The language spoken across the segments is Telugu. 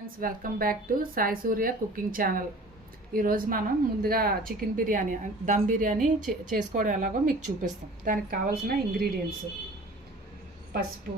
Friends, welcome back to Sai Surya cooking channel. ఈరోజు మనం ముందుగా చికెన్ బిర్యానీ దమ్ బిర్యానీ చేసుకోవడం ఎలాగో మీకు చూపిస్తాం. దానికి కావాల్సిన ఇంగ్రీడియంట్స్: పసుపు,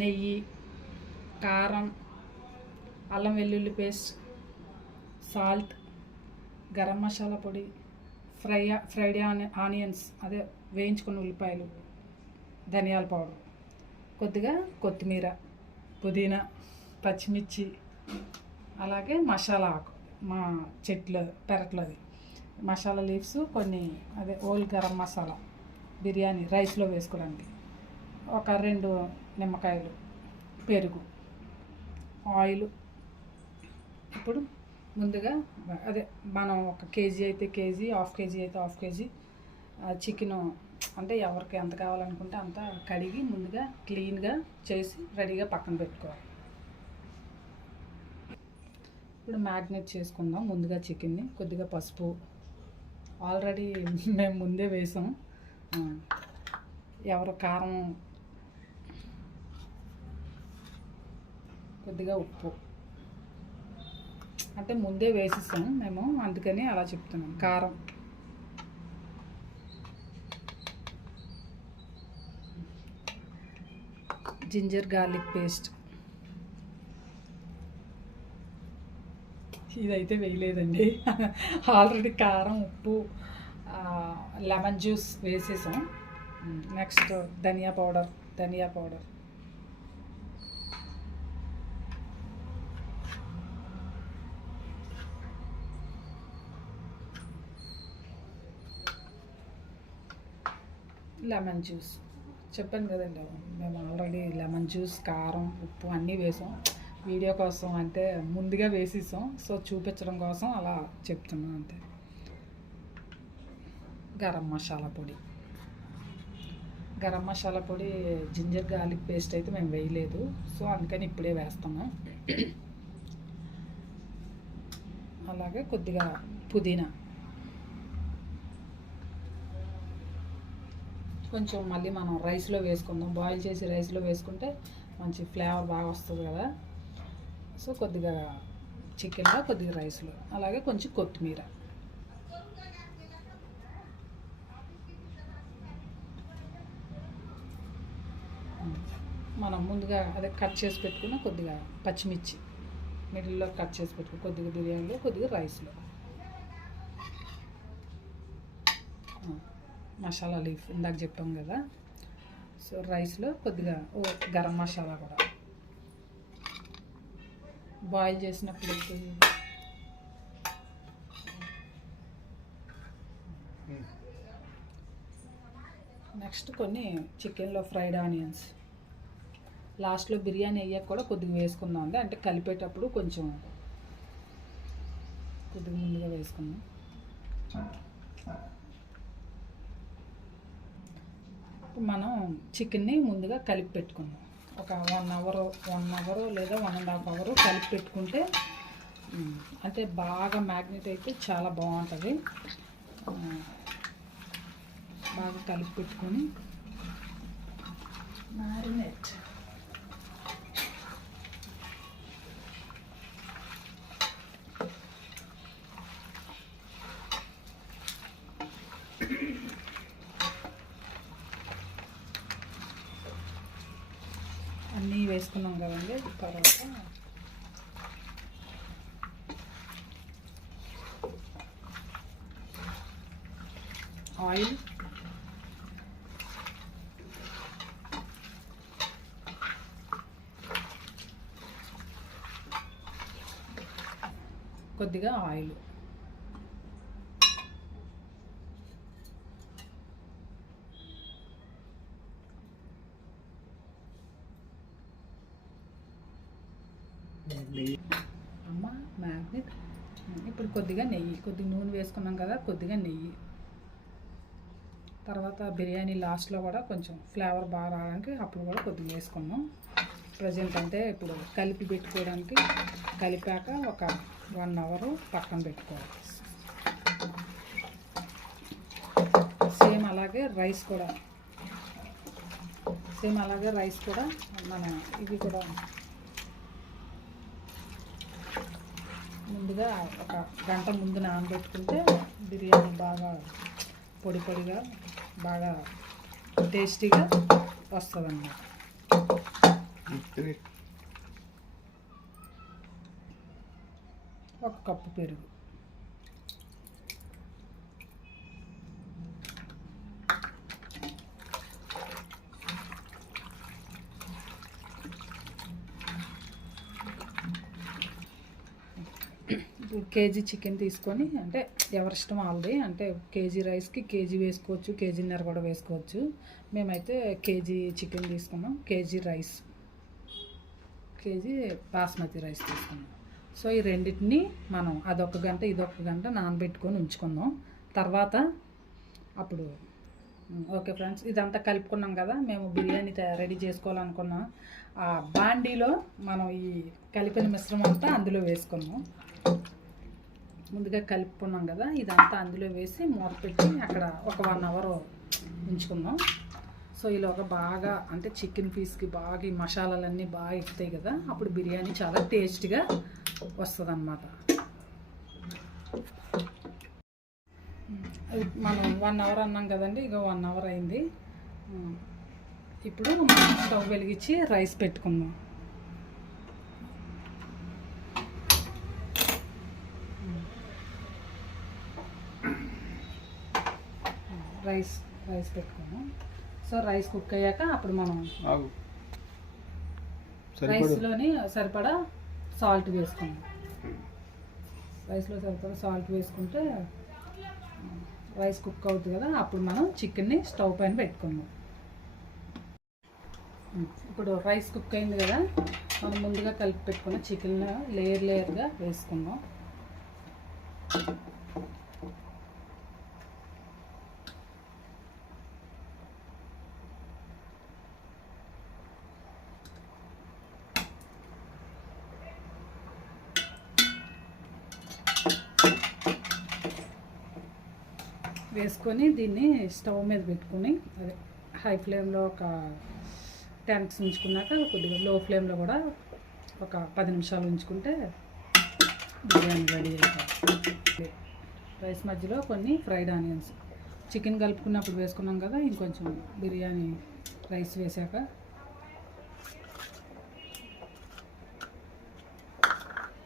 నెయ్యి, కారం, అల్లం వెల్లుల్లి పేస్ట్, సాల్ట్, గరం మసాలా పొడి, ఫ్రైడ్ ఆనియన్స్ అదే వేయించుకున్న ఉల్లిపాయలు, ధనియాల పౌడర్, కొద్దిగా కొత్తిమీర, పుదీనా, పచ్చిమిర్చి, అలాగే మసాలా ఆకు మా పెరట్లోది మసాలా లీవ్స్ కొన్ని, అదే ఓల్ గరం మసాలా బిర్యానీ రైస్లో వేసుకోవడానికి, ఒక 2 నిమ్మకాయలు, పెరుగు, ఆయిల్. ఇప్పుడు ముందుగా అదే మనం 1 కేజీ అయితే కేజీ, హాఫ్ కేజీ అయితే హాఫ్ కేజీ చికెను, అంటే ఎవరికి ఎంత కావాలనుకుంటే అంత కడిగి ముందుగా క్లీన్గా చేసి రెడీగా పక్కన పెట్టుకోవాలి. ఇప్పుడు మ్యాగ్నేట్ చేసుకుందాం. ముందుగా చికెన్ని కొద్దిగా పసుపు ఆల్రెడీ మేము ముందే వేసాం. ఎవరు కారం, కొద్దిగా ఉప్పు, అంటే ముందే వేసేసాం మేము, అందుకని అలా చెప్తున్నాం. కారం, జింజర్ గార్లిక్ పేస్ట్, ఇదైతే వేయలేదండి. ఆల్రెడీ కారం, ఉప్పు, లెమన్ జ్యూస్ వేసేసాం. నెక్స్ట్ ధనియా పౌడర్, లెమన్ జ్యూస్ చెప్పాను కదండి, మేము ఆల్రెడీ లెమన్ జ్యూస్, కారం, ఉప్పు అన్నీ వేసాం. వీడియో కోసం అంటే ముందుగా వేసేసాం, సో చూపించడం కోసం అలా చెప్తున్నాం అంతే. గరం మసాలా పొడి, జింజర్ గార్లిక్ పేస్ట్ అయితే మేము వేయలేదు, సో అందుకని ఇప్పుడే వేస్తున్నాం. అలాగే కొద్దిగా పుదీనా, కొంచెం మళ్ళీ మనం రైస్లో వేసుకుందాం. బాయిల్ చేసి రైస్లో వేసుకుంటే మంచి ఫ్లేవర్ బాగా వస్తుంది కదా, సో కొద్దిగా చికెన్లో, కొద్దిగా రైస్లో. అలాగే కొంచెం కొత్తిమీర. మనం ముందుగా అదే కట్ చేసి పెట్టుకున్న కొద్దిగా పచ్చిమిర్చి మిడిల్లో కట్ చేసి పెట్టుకుని, కొద్దిగా బిర్యానీలో, కొద్దిగా రైస్లో. మసాలా లీఫ్ ఇందాక చెప్పాం కదా, సో రైస్లో కొద్దిగా గరం మసాలా కూడా బాయిల్ చేసినప్పుడు. నెక్స్ట్ కొన్ని చికెన్లో ఫ్రైడ్ ఆనియన్స్ లాస్ట్లో బిర్యానీ అయ్యాక కూడా కొద్దిగా వేసుకుందాం. అంటే కలిపేటప్పుడు కొంచెం కొద్దిగా ముందుగా వేసుకుందాం. మనం చికెన్ని ముందుగా కలిపి పెట్టుకుందాం. ఒక 1 అవర్ లేదా 1.5 అవర్ కలిపి పెట్టుకుంటే, అంటే బాగా మ్యాగ్నెట్ అయితే చాలా బాగుంటుంది. బాగా కలిపి పెట్టుకొని మ్యారినేట్. అన్నీ వేసుకున్నాం కదండి. తర్వాత ఆయిల్, కొద్దిగా ఆయిల్, మ్యాగ్నెట్. ఇప్పుడు కొద్దిగా నెయ్యి, కొద్దిగా నూనె వేసుకున్నాం కదా, కొద్దిగా నెయ్యి. తర్వాత బిర్యానీ లాస్ట్లో కూడా కొంచెం ఫ్లేవర్ బాగా రావడానికి అప్పుడు కూడా కొద్దిగా వేసుకున్నాం. ప్రజెంట్ అంటే ఇప్పుడు కలిపి పెట్టుకోవడానికి, కలిపాక ఒక 1 అవర్ పక్కన పెట్టుకోవాలి. సేమ్ అలాగే రైస్ కూడా సేమ్ అలాగే రైస్ కూడా మన ఇవి కూడా ముందుగా ఒక గంట ముందు నానబెట్టుకుంటే బిర్యానీ బాగా పొడి పొడిగా బాగా టేస్టీగా వస్తుంది అన్నమాట. ఒక కప్పు పెరుగు, ఇప్పుడు కేజీ చికెన్ తీసుకొని, అంటే ఎవరిష్టం వాళ్ళది, అంటే కేజీ రైస్కి కేజీ వేసుకోవచ్చు, కేజీన్నర కూడా వేసుకోవచ్చు. మేమైతే కేజీ చికెన్ తీసుకున్నాం, KG rice, KG basmati rice తీసుకున్నాం. సో ఈ రెండింటిని మనం అదొక గంట ఇదొక గంట నానబెట్టుకొని ఉంచుకుందాం. తర్వాత అప్పుడు ఓకే ఫ్రెండ్స్, ఇదంతా కలుపుకున్నాం కదా, మేము బిర్యానీ రెడీ చేసుకోవాలనుకున్నాం. ఆ బాండీలో మనం ఈ కలిపిన మిశ్రమం అంతా అందులో వేసుకున్నాం. ముందుగా కలుపుకున్నాం కదా, ఇదంతా అందులో వేసి మూత పెట్టి అక్కడ ఒక 1 అవర్ ఉంచుకుందాం. సో ఈలోగా బాగా, అంటే చికెన్ పీస్కి బాగా ఈ మసాలాలన్నీ బాగా ఎక్కుతాయి కదా, అప్పుడు బిర్యానీ చాలా టేస్ట్గా వస్తుంది అన్నమాట. మనం 1 అవర్ అన్నాం కదండి, ఇక 1 అవర్ అయింది. ఇప్పుడు స్టవ్ వెలిగించి రైస్ పెట్టుకుందాం. రైస్ పెట్టుకున్నాం. సో రైస్ కుక్ అయ్యాక అప్పుడు మనం రైస్లోని సరిపడా సాల్ట్ వేసుకున్నాం. రైస్లో సరిపడా సాల్ట్ వేసుకుంటే రైస్ కుక్ అవుతుంది కదా, అప్పుడు మనం చికెన్ని స్టవ్ పైన పెట్టుకుందాం. ఇప్పుడు రైస్ కుక్ అయింది కదా, మనం ముందుగా కలిపి పెట్టుకున్న చికెన్ లేయర్గా వేసుకుందాం. వేసుకొని దీన్ని స్టవ్ మీద పెట్టుకుని, అదే హై ఫ్లేమ్లో ఒక 10 minutes ఉంచుకున్నాక కొద్దిగా లో ఫ్లేమ్లో కూడా ఒక 10 నిమిషాలు ఉంచుకుంటే బిర్యానీ రెడీ అయిపోతుంది. రైస్ మధ్యలో కొన్ని ఫ్రైడ్ ఆనియన్స్, చికెన్ కలుపుకున్నప్పుడు వేసుకున్నాం కదా, ఇంకొంచెం బిర్యానీ రైస్ వేసాక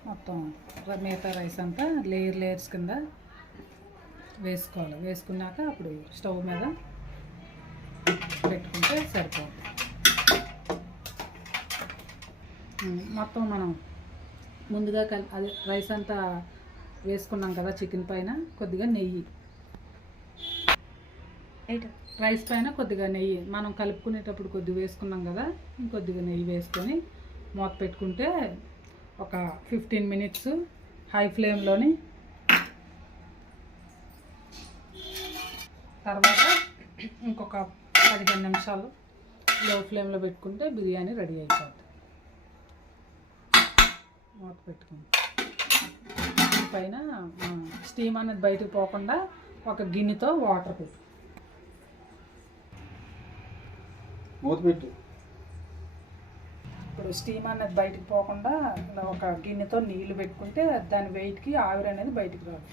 మొత్తం మిగతా రైస్ అంతా లేయర్స్ కింద వేసుకోవాలి. వేసుకున్నాక అప్పుడు స్టవ్ మీద పెట్టుకుంటే సరిపోతుంది. మొత్తం మనం ముందుగా అదే రైస్ అంతా వేసుకున్నాం కదా, చికెన్ పైన కొద్దిగా నెయ్యి, రైస్ పైన కొద్దిగా నెయ్యి మనం కలుపుకునేటప్పుడు కొద్దిగా వేసుకున్నాం కదా, ఇంకొద్దిగా నెయ్యి వేసుకొని మూత పెట్టుకుంటే ఒక 15 minutes హై ఫ్లేమ్లోని, తర్వాత ఇంకొక 15 నిమిషాలు లో ఫ్లేమ్లో పెట్టుకుంటే బిర్యానీ రెడీ అయిపోతుంది. మూత పెట్టుకుంది. దీనిపైన స్టీమ్ అనేది బయటకు పోకుండా ఒక గిన్నెతో వాటర్ పెట్టు, మూత పెట్టు. ఇప్పుడు స్టీమ్ అనేది బయటకు పోకుండా ఇలా ఒక గిన్నెతో నీళ్లు పెట్టుకుంటే దాని వెయిట్కి ఆవిరి అనేది బయటకు రాదు.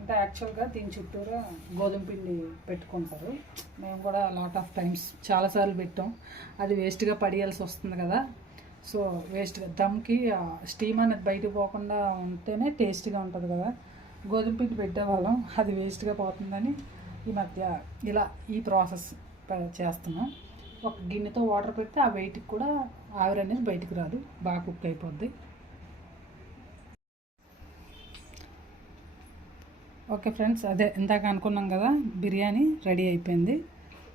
అంటే యాక్చువల్గా దీని చుట్టూరా గోధుమ పిండి పెట్టుకుంటారు. మేము కూడా లాట్ ఆఫ్ టైమ్స్ చాలాసార్లు పెట్టాం. అది వేస్ట్గా పడేయాల్సి వస్తుంది కదా, సో వేస్ట్గా దమ్కి స్టీమ్ అనేది బయటకు పోకుండా ఉంటేనే టేస్ట్గా ఉంటుంది కదా. గోధుమ పిండి పెట్టేవాళ్ళం, అది వేస్ట్గా పోతుందని ఈ మధ్య ఇలా ఈ ప్రాసెస్ చేస్తున్నాం. ఒక గిన్నెతో వాటర్ పెడితే ఆ వెయిట్కి కూడా ఆవిరి అనేది బయటకు రాదు, బాగా కుక్ అయిపోద్ది. ఓకే ఫ్రెండ్స్, అదే ఇందాక అనుకున్నాం కదా, బిర్యానీ రెడీ అయిపోయింది.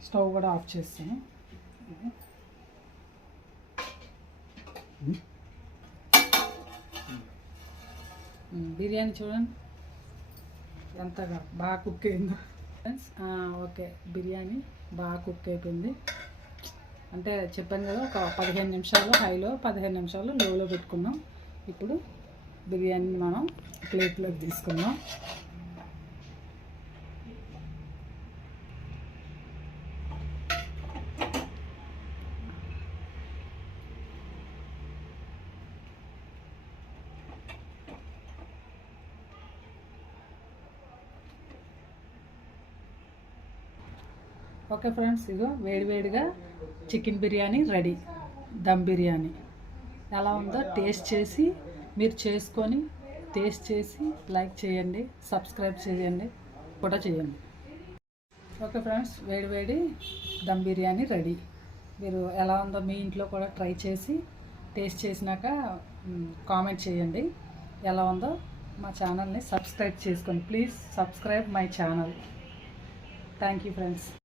స్టవ్ కూడా ఆఫ్ చేస్తాను. బిర్యానీ చూడండి ఎంతగా బాగా కుక్ అయిందో ఫ్రెండ్స్. ఓకే, బిర్యానీ బాగా కుక్ అయిపోయింది. అంటే చెప్పాను కదా, ఒక 15 నిమిషాలు హైలో, 15 నిమిషాలు లోలో పెట్టుకున్నాం. ఇప్పుడు బిర్యానీ మనం ప్లేట్లోకి తీసుకుందాం. ఓకే ఫ్రెండ్స్, ఇగో వేడివేడిగా చికెన్ బిర్యానీ రెడీ. దమ్ బిర్యానీ ఎలా ఉందో టేస్ట్ చేసి మీరు చేసుకొని టేస్ట్ చేసి లైక్ చేయండి, సబ్స్క్రైబ్ చేయండి కూడా చేయండి. ఓకే ఫ్రెండ్స్, వేడివేడి దమ్ బిర్యానీ రెడీ. మీరు ఎలా ఉందో మీ ఇంట్లో కూడా ట్రై చేసి టేస్ట్ చేసినాక కామెంట్ చేయండి ఎలా ఉందో. మా ఛానల్ని సబ్స్క్రైబ్ చేసుకోండి. Please subscribe my channel. Thank you friends.